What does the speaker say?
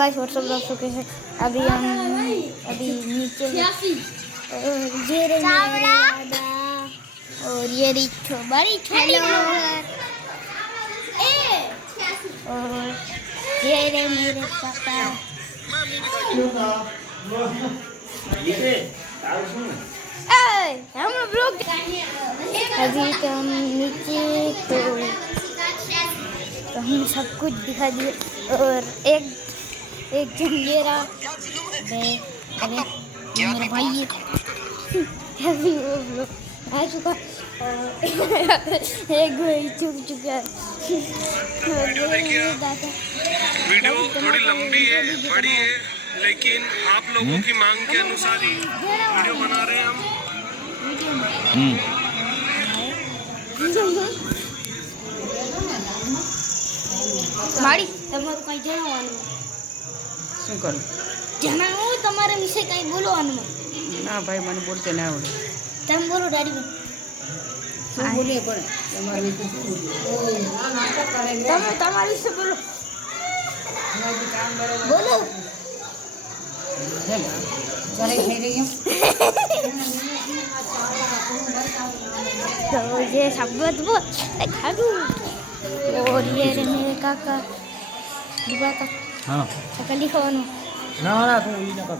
Guys what's up log showcase. अभी नीचे और ये रे मेरे दादा और ये रही बड़ी फॉलोअर और ये रे मेरे पापा। हम ब्लॉग अभी तो हम नीचे तो हम सब कुछ दिखा दिए और एक जन ये रहा मेरा भाई है अभी वो ब्लॉग आ चुका एक भाई चुप चुका वीडियो थोड़ी लंबी है बड़ी है लेकिन आप लोगों की मांग के अनुसार ही वीडियो बना रहे हैं हम। મારી તમારું કઈ જણાવવાનું શું કરું? જણાવો તમારા વિશે કઈ બોલવાનું ના ભાઈ મને બોલતે ના આવડે. તમે બોલો દાદી બેન શું બોલીએ પણ તમારી વિશે શું બોલીએ? તમે તમારા વિશે બોલો બોલો ચાલે થઈ રહી तो ये शब्द वो खादू और ये रे मेरे काका दिवा का हाँ सकली खानो ना ना तू ई ना कर